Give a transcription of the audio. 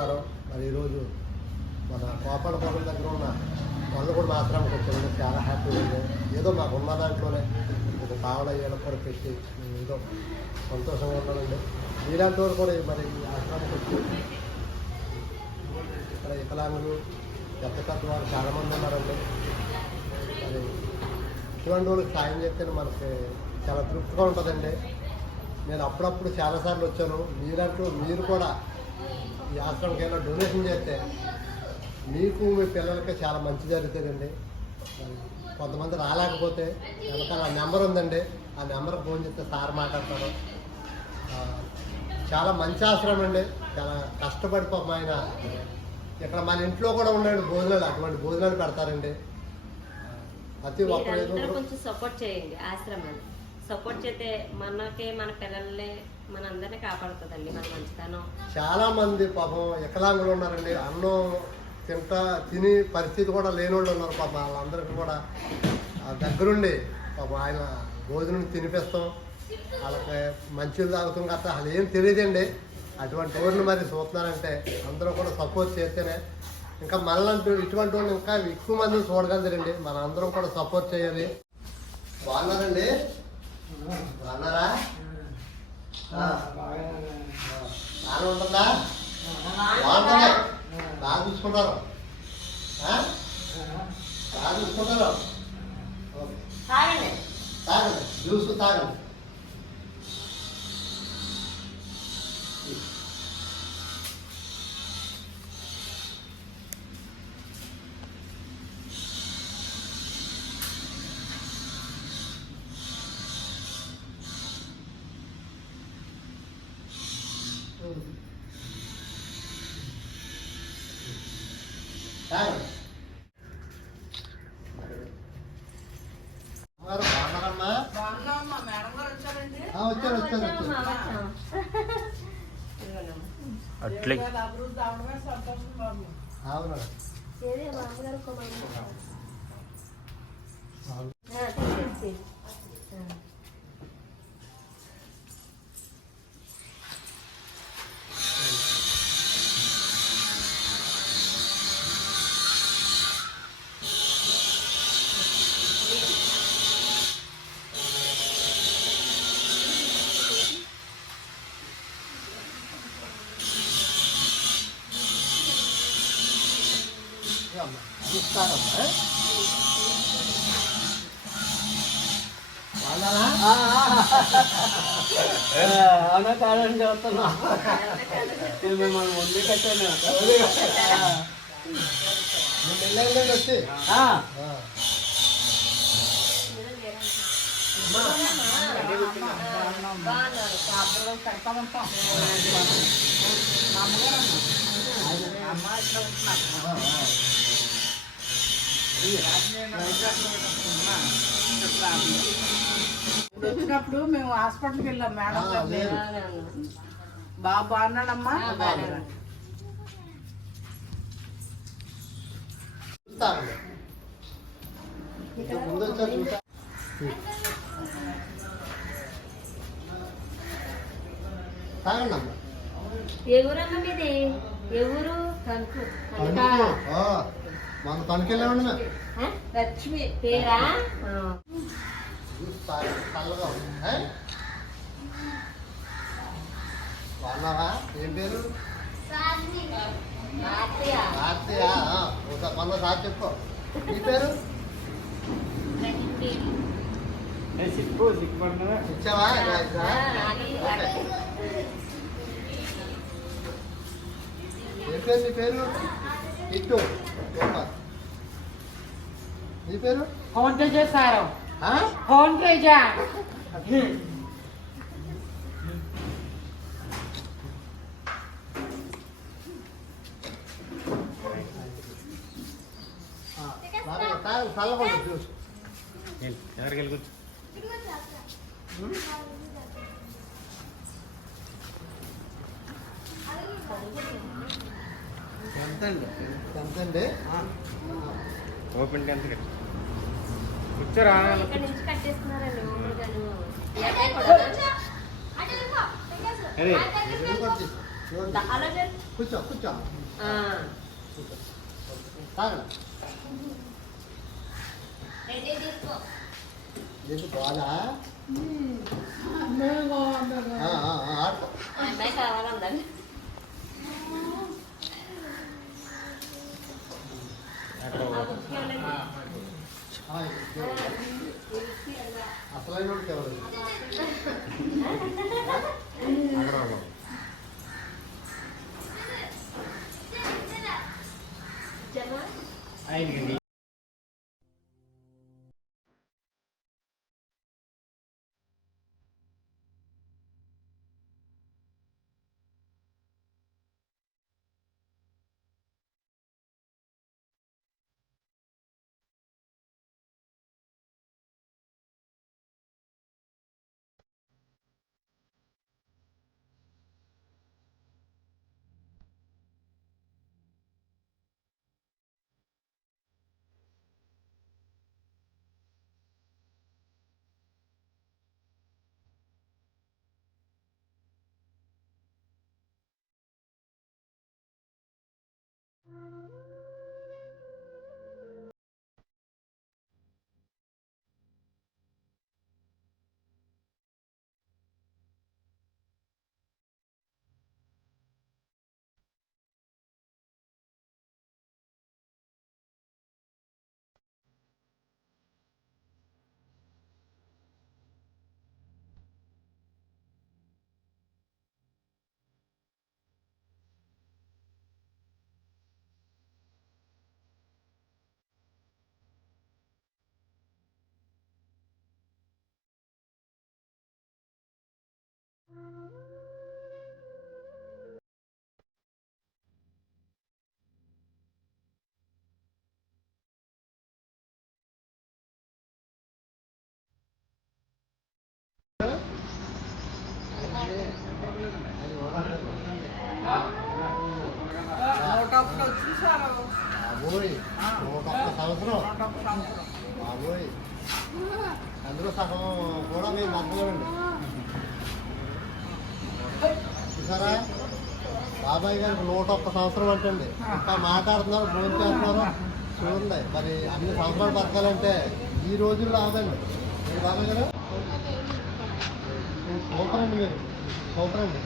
నమస్కారం. మరి ఈరోజు మన కోపడపల్లి దగ్గర ఉన్న వందగూడ ఆశ్రమానికి వచ్చాము. చాలా హ్యాపీగా ఉంది. ఏదో మాకు ఉన్న దాంట్లోనే ఒక పావడ ఏళ్ళ కూడా పెట్టి మేము ఏదో సంతోషంగా ఉన్నామండి. ఇలాంటి వారు కూడా మరి ఈ ఆశ్రమానికి వచ్చి ఇక్కడ వికలాంగులు పెద్ద వారు చాలామంది ఉన్నారండి. మరి ఇటువంటి వాళ్ళకి సాయం చేస్తేనే మనకి చాలా తృప్తిగా ఉంటుందండి. నేను అప్పుడప్పుడు చాలాసార్లు వచ్చాను. మీరు కూడా ఈ ఆశ్రమంకి ఏమైనా డొనేషన్ చేస్తే మీకు మీ పిల్లలకి చాలా మంచి జరుగుతుందండి. కొంతమంది రాలేకపోతే వెనకాల ఆ నెంబర్ ఉందండి, ఆ నెంబర్కి ఫోన్ చేస్తే సార్ మాట్లాడతారు. చాలా మంచి ఆశ్రమం అండి. చాలా కష్టపడి పాపం ఆయన ఇక్కడ మన ఇంట్లో కూడా ఉన్నాడు భోజనాలు, అటువంటి భోజనాలు పెడతారండి. ప్రతి ఒక్కరు కొంచెం సపోర్ట్ చేయండి. ఆశ్రమాన్ని సపోర్ట్ చేస్తే మనకి మన పిల్లల్ని మన అందరినీ కాపాడుతుందండి మన మంచితనం. చాలా మంది పాపం వికలాంగులు ఉన్నారండి. అన్నం తిని పరిస్థితి కూడా లేని వాళ్ళు ఉన్నారు. పాపం వాళ్ళందరికీ కూడా దగ్గరుండి పాపం ఆయన భోజనం తినిపిస్తాం, వాళ్ళకి మంచిలు తాగుతాం కదా, అసలు ఏం తెలియదండి. అటువంటి ఊరిని మరి చూస్తున్నారంటే అందరూ కూడా సపోర్ట్ చేస్తేనే ఇంకా మనల్ని ఇటువంటి వాళ్ళు ఇంకా ఎక్కువ మందిని చూడగలరండి. మన అందరం కూడా సపోర్ట్ చేయాలి. బాగున్నారండి? బాగున్నారా? బాగా ఉంటుందా? బాగుంటుంది. బాగా చూసుకుంటారు, బాగా చూసుకుంటారు. తాగండి, జ్యూస్ తాగండి. బాగున్నారమ్మా? వచ్చారు. అట్లే అవునా? అవునా కాదని చెప్తున్నా. మిమ్మల్ని ముందు కట్టాను. వచ్చి వచ్చినప్పుడు మేము హాస్పిటల్కి వెళ్ళాం మేడం. బాగా బాగున్నాడమ్మా. ఎవరన్నా మీది ఎవరు? మన తనకెళ్ళామండి మేము. లక్ష్మి పేరా? చల్లగా బాగున్నావా? ఏం పేరు? మన సార్ చెప్పు. ఈ పేరు ఇచ్చావా? ఏం పేరు నీ పేరు? ఇటు నీ పేరు? ఫోన్ పే చేశారు. ఫోన్ పే చల్లకుండా చూసు. ఎవరికి వెళ్ళి ఎంతండి? ఓపెన్ ఎంత కూర్చోరా? ఇక్కడ నుంచి కట్టేస్తున్నారండి. అలా చేయి. కూర్చో కూర్చో ఆ. కూర్చో తాగండి రెడీ తీసుకో. నీకు బాగా ఆడుకో అమ్మాయి కావాలందండి. అసలైన వాడికి ఎవరు ఆయనకి బాబోయ్ 101 సంవత్సరం బాబోయ్ అందులో సగం కూడా మేము నచ్చలేమండి చూసారా బాబాయ్ గారికి 101 సంవత్సరం అంటండి ఇంకా మాట్లాడుతున్నారు భోజనం చేస్తున్నారు చూడండి మరి అన్ని సంవత్సరాలు బతకాలంటే ఈ రోజుల్లో అవదండి మీరు బాబాయ్ గారు సూపర్ అండి మీరు సూపర్ అండి